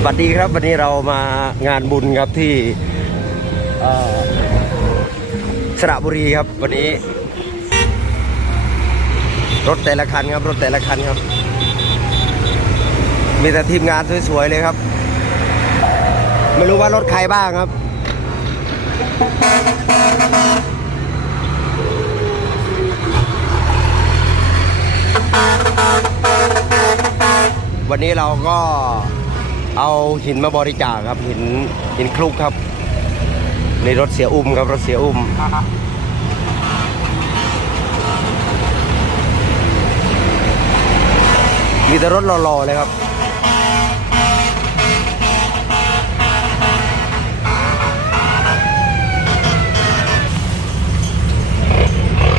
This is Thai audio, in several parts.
สวัสดีครับวันนี้เรามางานบุญครับที่สระบุรีครับวันนี้ รถแต่ละคันครับรถแต่ละคันครับ มีแต่ทีมงานสวยๆเลยครับ ไม่รู้ว่ารถใครบ้างครับวันนี้เราก็ เอาหินมาบริจาคครับหินหินคลุกครับ ในรถเสียอุ้มครับรถเสียอุ้มมีแต่รถหล่อๆเลยครับ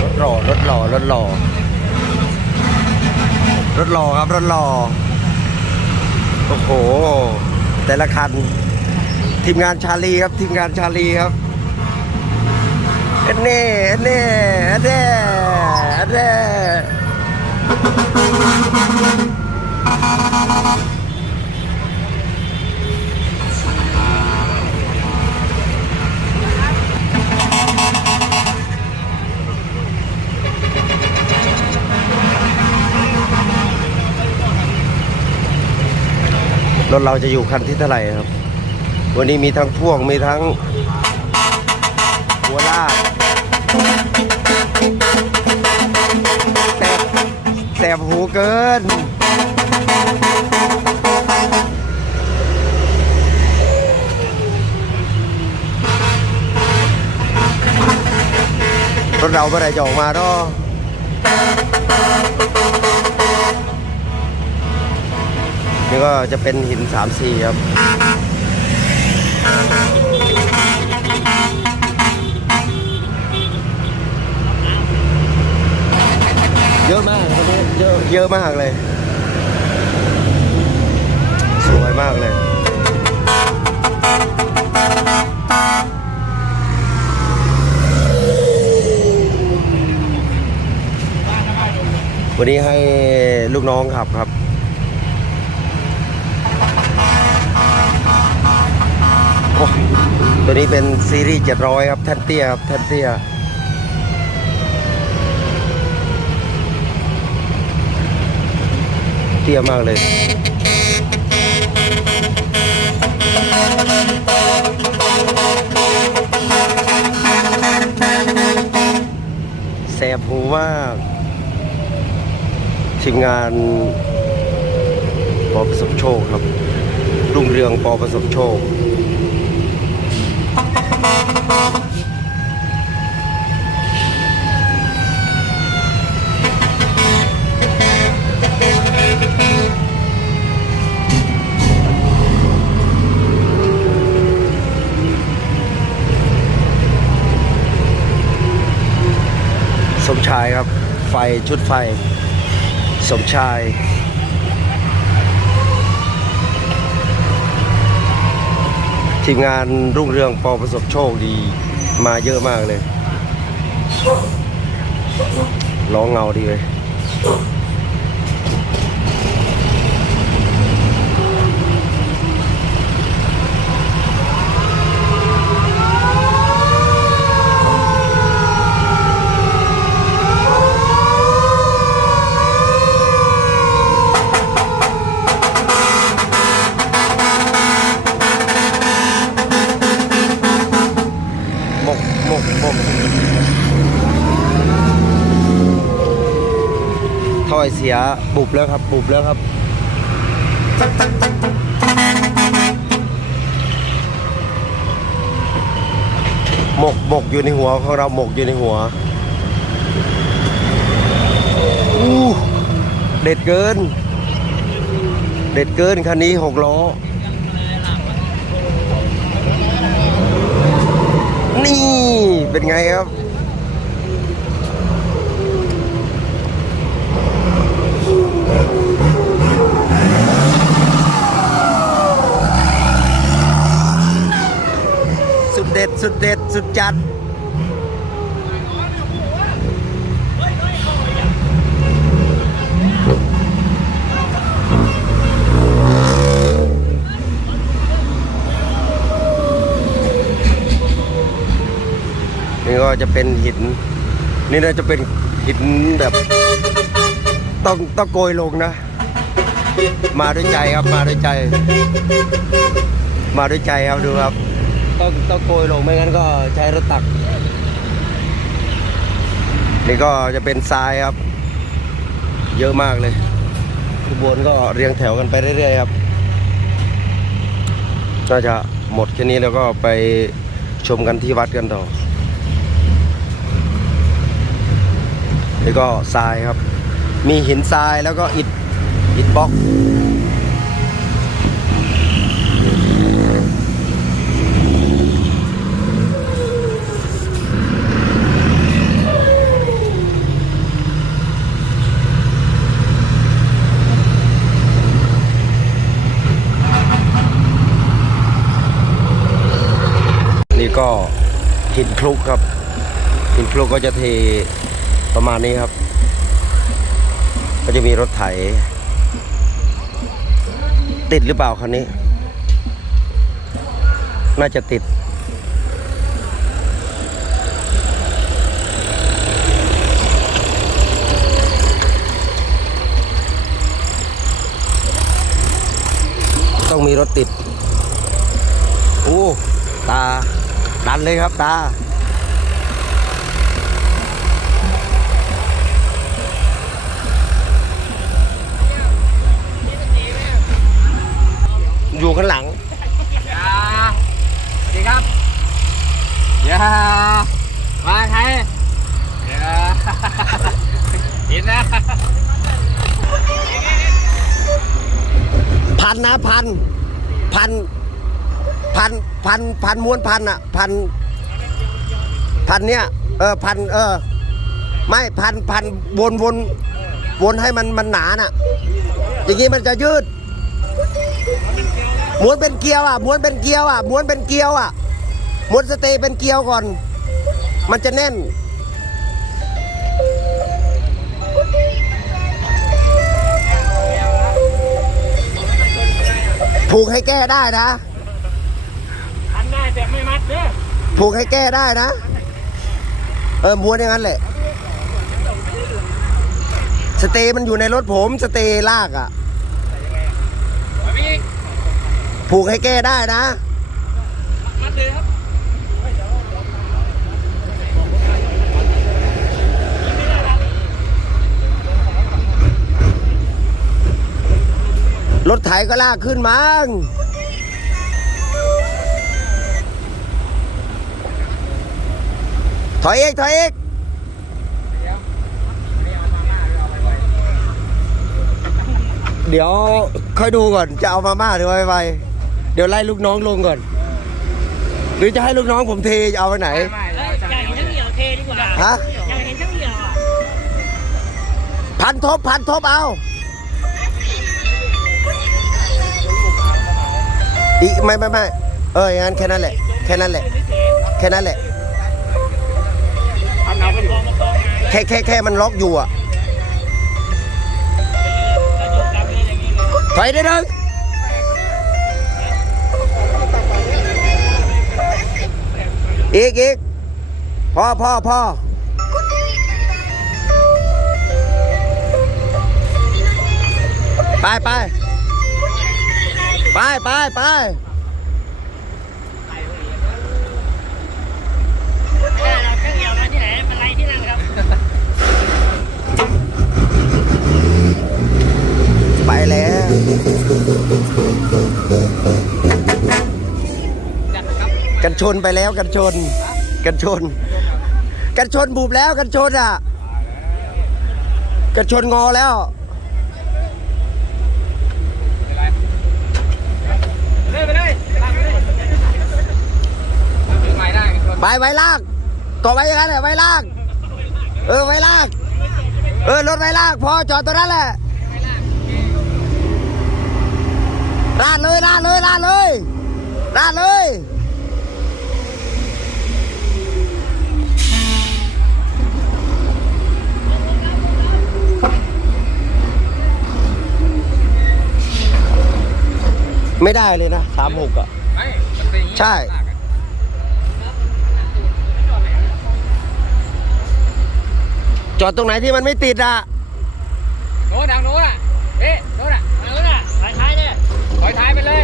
รถหล่อรถหล่อรถหล่อรถหล่อครับรถหล่อ โอ้โห แต่ละคัน ทีมงานชาลีครับ ทีมงานชาลีครับเอ็นเน่เอ็นเน่เอ็นเน่เอ็นเน่ รถเราจะอยู่คันที่เท่าไหร่ครับ วันนี้มีทั้งพ่วงมีทั้งหัวลากแสบแสบหูเกิน รถเราเมื่อไรจะออกมาเนาะ ก็จะเป็นหินสามสี่ครับเยอะมากวันนี้เยอะเยอะมากเลย สวยมากเลยวันนี้ให้ลูกน้องขับครับ โอ้ ตัวนี้เป็นซีรีส์700 ครับแทนเตี้ยครับแทนเตี้ยเตี้ยมากเลยแสบหูมากทีมงานปอประสบโชคครับ รุ่งเรืองปอประสบโชค มชายครับ ไฟชุดไฟ สมชาย ทีมงานรุ่งเรืองปอประสบโชคดีมาเยอะมากเลย ร้องเงาดีเลย หมกหมกหมกถ้ อยเสียบุบแล้วครับ บุบแล้วครับ หมกหมกอยู่ในหัวของเราหมกอยู่ในหัวอู้เด็ดเกิน เด็ดเกินคันนี้หกล้อ นี่เป็นไงครับ สุดเด็ด สุดเด็ด สุดจัดนี่ก็จะเป็นหิน นี่น่าจะเป็นหินแบบ ต้องต้องโกยลงนะ มาด้วยใจครับมาด้วยใจ มาด้วยใจครับดูครับ ต้องต้องโกยลงไม่งั้นก็ใช้รถตัก นี่ก็จะเป็นทรายครับ เยอะมากเลยขบวนก็เรียงแถวกันไปเรื่อยๆครับน่าจะหมดแค่นี้แล้วก็ไปชมกันที่วัดกันต่อ นี่ก็ทรายครับ มีหินทรายแล้วก็อิฐอิฐบล็อกนี่ก็หินคลุกครับ หินคลุกก็จะเทประมาณนี้ครับ ก็จะมีรถไถ ติดหรือเปล่าคันนี้ น่าจะติด ต้องมีรถติด โอ้ ตา ดันเลยครับตา อยู่ข้างหลังยาสวัสดีครับยามาไทยยาเห็นนะพันนะพันพันพันพันพันม้วนพันอะพันพันเนี้ยเออพันเออ ไม่พันพันวนวนวนให้มันมันหนาน่ะ อย่างงี้มันจะยืด ม้วนเป็นเกลียวอะม้วนเป็นเกลียวอะม้วนเป็นเกลียวอะม้วนสเตย์เป็นเกลียวก่อน มันจะแน่น ผูกให้แก้ได้นะทันได้แต่ไม่มัดเด้อผูกให้แก้ได้นะ เออม้วนอย่างนั้นแหละ สเตย์มันอยู่ในรถผม สเตย์ลากอะ่ะ มาพี่ ผูกให้แก้ได้นะมัดเลยครับรถไถก็ลากขึ้นมั้งถอยเอกถอยเอกเดี๋ยวค่อยดูก่อนจะเอามาม่าหรือไวไว เดี๋ยวไล่ลูกน้องลงก่อน หรือจะให้ลูกน้องผมเทเอาไปไหน ไม่เอ้ยอยากเห็นช่างเหี่ยวเทดีกว่าฮะ อยากเห็นช่างเหี่ยวอะพันทบพันทบเอา อีกไม่ไม่ไม่เอออย่างนั้นแค่นั้นแหละ แค่นั้นแหละ แค่นั้นแหละทำเอาไปอยู่แค่แค่แค่มันล็อกอยู่อะถอยได้เลย อีกอีกพ่อพ่อพ่อไปไปไปไปไป ไม่ได้เราช่างเหี่ยวมาที่ไหนมาไล่ที่นั่นครับ ไปแล้ว จัดครับ กัน ชนไปแล้วกันชน กันชน กันชนบูบแล้วกันชนอะ กันชนงอแล้วไปไปเลยถึงใหม่ได้กันชนไปไว้ลากก็ไว้อย่างนั้นแหละไว้ลากเออไว้ลากเออรถไว้ลากพอจอดตรงนั้นแหละลาดเลยลาดเลยลาดเลยลาดเลย ไม่ได้เลยนะสามหกอะ ไม่มันเป็นอย่างนี้ใช่ ลากอะจอดตรงไหนที่มันไม่ติดอะ โน้นทางโน้นอะเอ๊ะโน้นอะเอาน่ะไปท้ายเนี่ยปล่อยท้ายไปเลย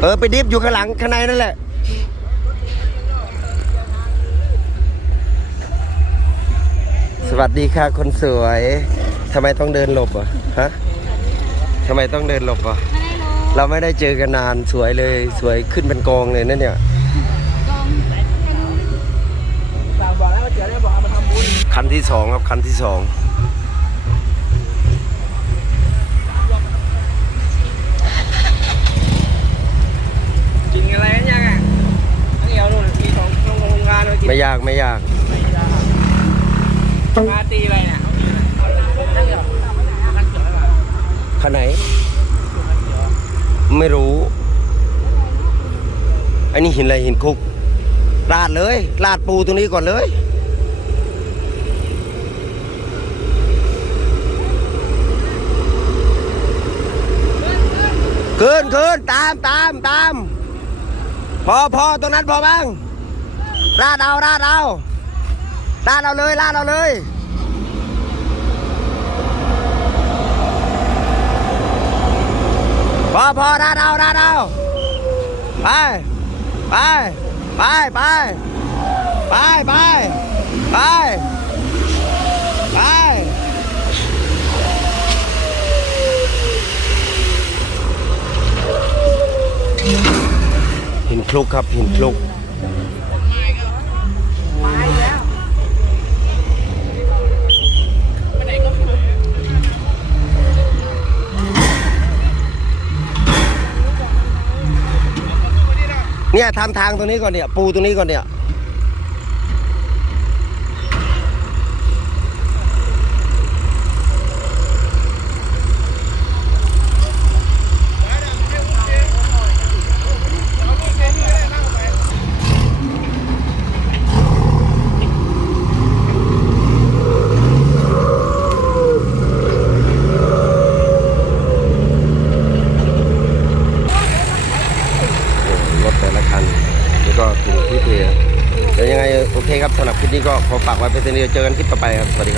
เออ ไปดิฟอยู่ข้างหลังข้างในนั่นแหละ สวัสดีค่ะคนสวยทำไมต้องเดินหลบอะ ฮะ ทำไมต้องเดินหลบอะไม่ได้ลงเราไม่ได้เจอกันนานสวยเลยสวยขึ้นเป็นกองเลยนั่นเนี่ย กองสั่งบอกแล้วว่าเดี๋ยวได้บอกเอามาทำบุญคันที่สองครับคันที่สองกินอะไรกันยังอะทั้งเดียวนู่นมีสองโรงโรงงานเลยกินไม่ยากไม่ยากมาตีอะไรเนี่ยทั้งเดียวทั้งเดียวอะไร คันไหน ไม่รู้ อันนี้หินอะไรหินคุก ลาดเลย ลาดปูตรงนี้ก่อนเลยเกินเกินตามตามตาม พอพอตรงนั้นพอบ้างราดเอาราดเอาราดเอาเลยราดเอาเลย พอพอราเอาราดเอาไปไปไปไปไปไปไปไปหินคลุกครับหินคลุก เนี่ยทำทางตรงนี้ก่อนเนี่ย ปูตรงนี้ก่อนเนี่ย รถแต่ละคันนี่ก็ถึงที่เทเดี๋ยวยังไงโอเคครับสำหรับคลิปนี้ก็ขอ ฝากไว้เป็นเท่านี้เจอกันคลิปต่อไปครับ สวัสดีครับ